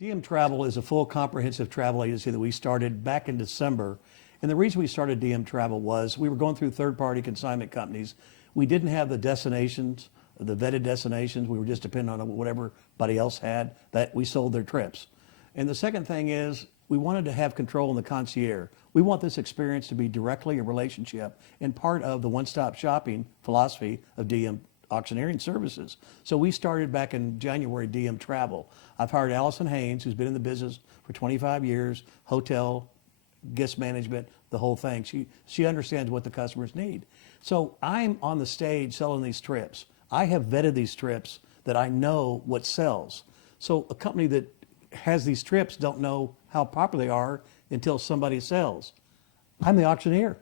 DM Travel is a full comprehensive travel agency that we started back in December. And the reason we started DM Travel was we were going through third-party consignment companies. We didn't have the destinations, the vetted destinations. We were just dependent on what everybody else had, that we sold their trips. And the second thing is we wanted to have control in the concierge. We want this experience to be directly a relationship and part of the one-stop shopping philosophy of DM Auctioneering Services. So we started back in January DM Travel. I've hired Allison Haynes, who's been in the business for 25 years, hotel, guest management, the whole thing. She understands what the customers need. So I'm on the stage selling these trips. I have vetted these trips that I know what sells. So a company that has these trips don't know how popular they are until somebody sells. I'm the auctioneer.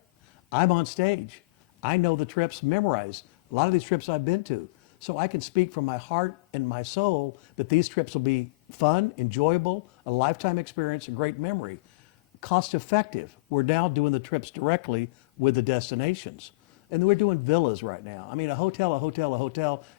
I'm on stage. I know the trips memorized. A lot of these trips I've been to. So I can speak from my heart and my soul that these trips will be fun, enjoyable, a lifetime experience, a great memory. Cost effective. We're now doing the trips directly with the destinations. And we're doing villas right now. I mean, a hotel.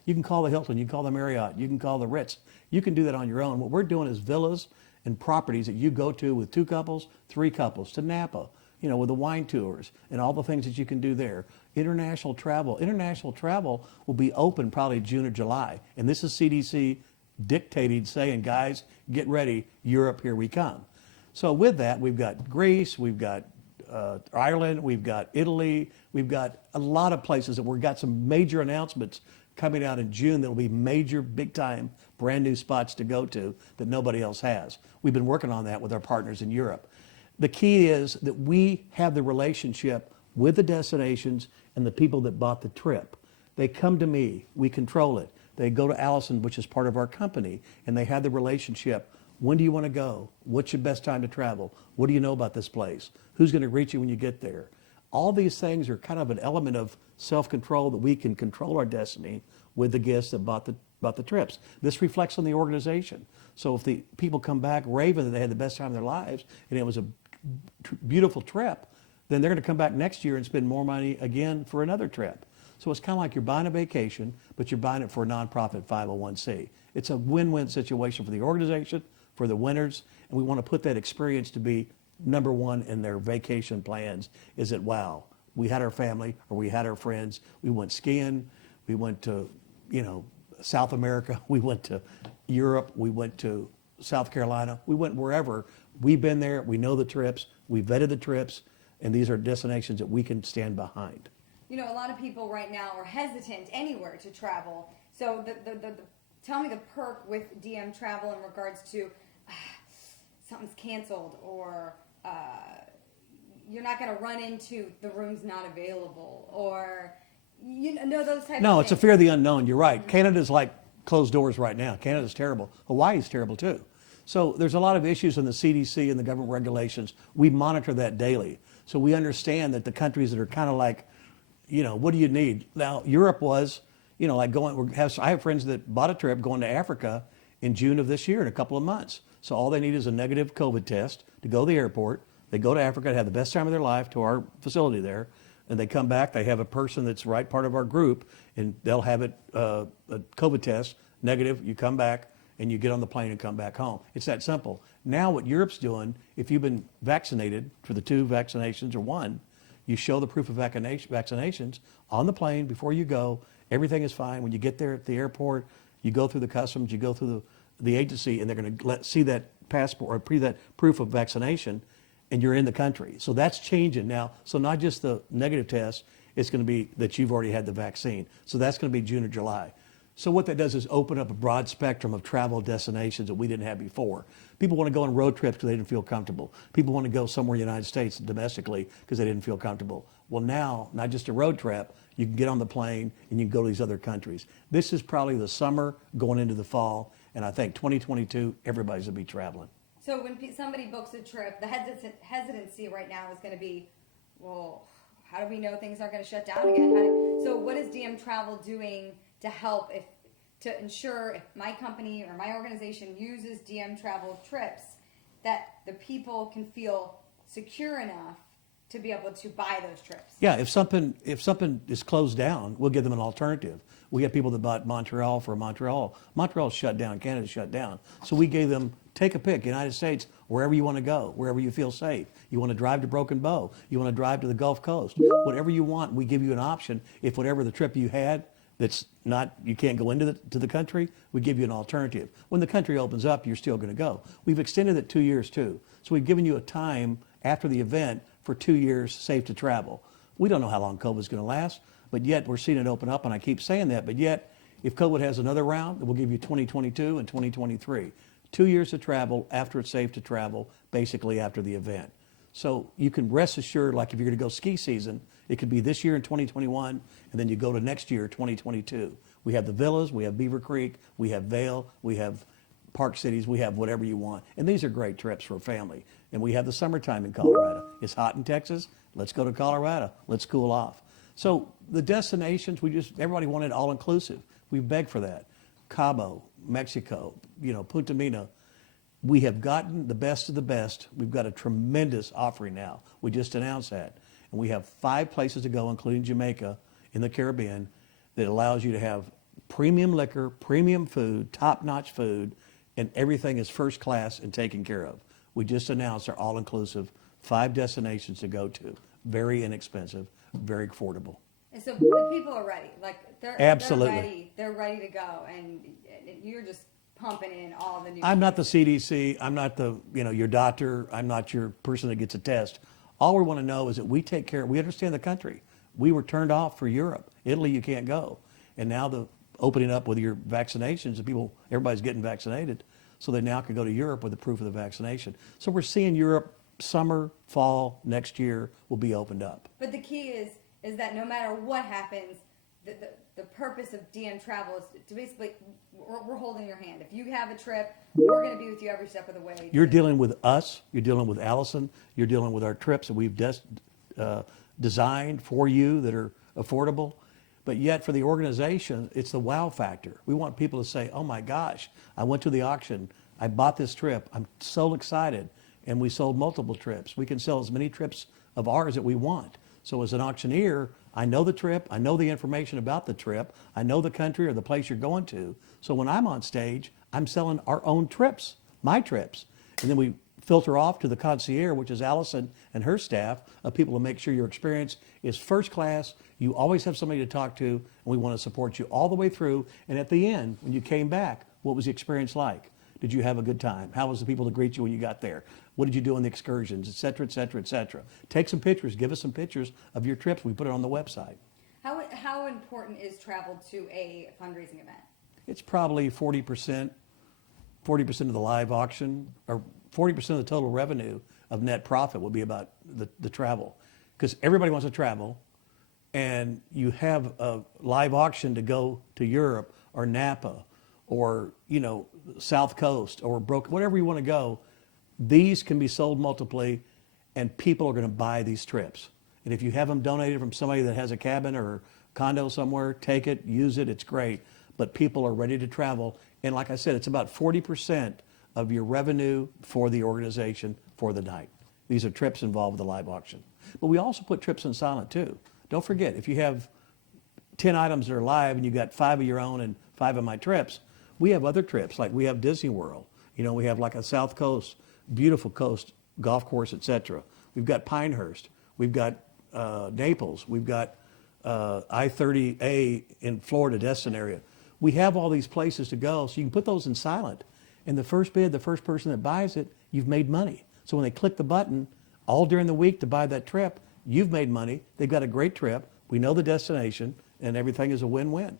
You can call the Hilton, you can call the Marriott, you can call the Ritz. You can do that on your own. What we're doing is villas and properties that you go to with 2 couples, 3 couples, to Napa, with the wine tours and all the things that you can do there. International travel. International travel will be open probably June or July. And this is CDC dictating, saying, guys, get ready, Europe, here we come. So with that, we've got Greece, we've got Ireland, we've got Italy, we've got a lot of places that we've got some major announcements coming out in June that will be major, big time, brand new spots to go to that nobody else has. We've been working on that with our partners in Europe. The key is that we have the relationship with the destinations and the people that bought the trip. They come to me, we control it. They go to Allison, which is part of our company, and they have the relationship. When do you want to go? What's your best time to travel? What do you know about this place? Who's going to greet you when you get there? All these things are kind of an element of self-control that we can control our destiny with the guests that bought the trips. This reflects on the organization. So if the people come back raving that they had the best time of their lives and it was a beautiful trip, then they're going to come back next year and spend more money again for another trip. So it's kind of like you're buying a vacation, but you're buying it for a nonprofit 501c. It's a win-win situation for the organization, for the winners, and we want to put that experience to be number one in their vacation plans. Is it, wow, we had our family or we had our friends, we went skiing, we went to, South America, we went to Europe, we went to South Carolina, we went wherever. We've been there, we know the trips, we vetted the trips, and these are destinations that we can stand behind. A lot of people right now are hesitant anywhere to travel. So tell me the perk with DM Travel in regards to something's canceled or you're not going to run into the room's not available or those types of No, things. it's a fear of the unknown. You're right. Canada's like closed doors right now. Canada's terrible. Hawaii's terrible too. So there's a lot of issues in the CDC and the government regulations. We monitor that daily. So we understand that the countries that are kind of like, what do you need? Now, Europe was, like I have friends that bought a trip going to Africa in June of this year in a couple of months. So all they need is a negative COVID test to go to the airport. They go to Africa to have the best time of their life to our facility there. And they come back, they have a person that's right part of our group, and they'll have a COVID test, negative, you come back, and you get on the plane and come back home. It's that simple. Now what Europe's doing, if you've been vaccinated for the 2 vaccinations or 1, you show the proof of vaccinations on the plane before you go. Everything is fine. When you get there at the airport, you go through the customs, you go through the agency, and they're going to see that passport or that proof of vaccination, and you're in the country. So that's changing now. So not just the negative test, it's going to be that you've already had the vaccine. So that's going to be June or July. So what that does is open up a broad spectrum of travel destinations that we didn't have before. People want to go on road trips because they didn't feel comfortable. People want to go somewhere in the United States domestically because they didn't feel comfortable. Well, now, not just a road trip, you can get on the plane and you can go to these other countries. This is probably the summer going into the fall, and I think 2022, everybody's going to be traveling. So when somebody books a trip, the hesitancy right now is going to be, well, how do we know things aren't going to shut down again? So what is DM Travel doing to help to ensure if my company or my organization uses DM Travel trips that the people can feel secure enough to be able to buy those trips? Yeah, if something is closed down, we'll give them an alternative. We have people that bought Montreal for Montreal. Montreal's shut down, Canada's shut down. So we gave them Take a pick, United States, wherever you want to go, wherever you feel safe. You want to drive to Broken Bow. You want to drive to the Gulf Coast. Whatever you want, we give you an option. If whatever the trip you had that's not, you can't go into the country, we give you an alternative. When the country opens up, you're still going to go. We've extended it 2 years too. So we've given you a time after the event for 2 years safe to travel. We don't know how long COVID's going to last, but yet we're seeing it open up, and I keep saying that, but yet if COVID has another round, we'll give you 2022 and 2023. 2 years to travel after it's safe to travel, basically after the event. So you can rest assured, like if you're going to go ski season, it could be this year in 2021, and then you go to next year, 2022. We have the villas, we have Beaver Creek, we have Vail, we have Park Cities, we have whatever you want. And these are great trips for a family. And we have the summertime in Colorado. It's hot in Texas, let's go to Colorado, let's cool off. So the destinations, everybody wanted all-inclusive. We begged for that. Cabo, Mexico, Punta Mena. We have gotten the best of the best. We've got a tremendous offering now. We just announced that. And we have 5 places to go, including Jamaica in the Caribbean, that allows you to have premium liquor, premium food, top-notch food, and everything is first class and taken care of. We just announced our all-inclusive 5 destinations to go to. Very inexpensive, very affordable. And so the people are ready. Like Absolutely. They're ready to go, and you're just pumping in all the new. I'm not the CDC. I'm not your doctor. I'm not your person that gets a test. All we want to know is that we take care. We understand the country. We were turned off for Europe. Italy, you can't go. And now the opening up with your vaccinations, everybody's getting vaccinated, so they now can go to Europe with the proof of the vaccination. So we're seeing Europe summer, fall, next year will be opened up. But the key is that no matter what happens, the purpose of DM Travel is to basically, we're holding your hand. If you have a trip, we're going to be with you every step of the way. You're dealing with us. You're dealing with Allison. You're dealing with our trips that we've designed for you that are affordable. But yet for the organization, it's the wow factor. We want people to say, oh my gosh, I went to the auction. I bought this trip. I'm so excited. And we sold multiple trips. We can sell as many trips of ours that we want. So as an auctioneer, I know the trip, I know the information about the trip, I know the country or the place you're going to. So when I'm on stage, I'm selling our own trips, my trips. And then we filter off to the concierge, which is Allison and her staff, of people to make sure your experience is first class. You always have somebody to talk to, and we want to support you all the way through. And at the end, when you came back, what was the experience like? Did you have a good time? How was the people to greet you when you got there? What did you do on the excursions, et cetera, et cetera, et cetera? Take some pictures. Give us some pictures of your trips. We put it on the website. How important is travel to a fundraising event? It's probably 40% of the live auction, or 40% of the total revenue of net profit will be about the travel. Because everybody wants to travel, and you have a live auction to go to Europe or Napa or South Coast or whatever you want to go. These can be sold multiply, and people are going to buy these trips. And if you have them donated from somebody that has a cabin or condo somewhere, take it, use it, it's great. But people are ready to travel. And like I said, it's about 40% of your revenue for the organization for the night. These are trips involved with the live auction. But we also put trips in silent too. Don't forget, if you have 10 items that are live and you got 5 of your own and 5 of my trips, we have other trips, like we have Disney World. We have like a South Coast, beautiful coast, golf course, etc. We've got Pinehurst. We've got Naples. We've got I-30A in Florida, Destin area. We have all these places to go, so you can put those in silent. And the first bid, the first person that buys it, you've made money. So when they click the button all during the week to buy that trip, you've made money. They've got a great trip. We know the destination, and everything is a win-win.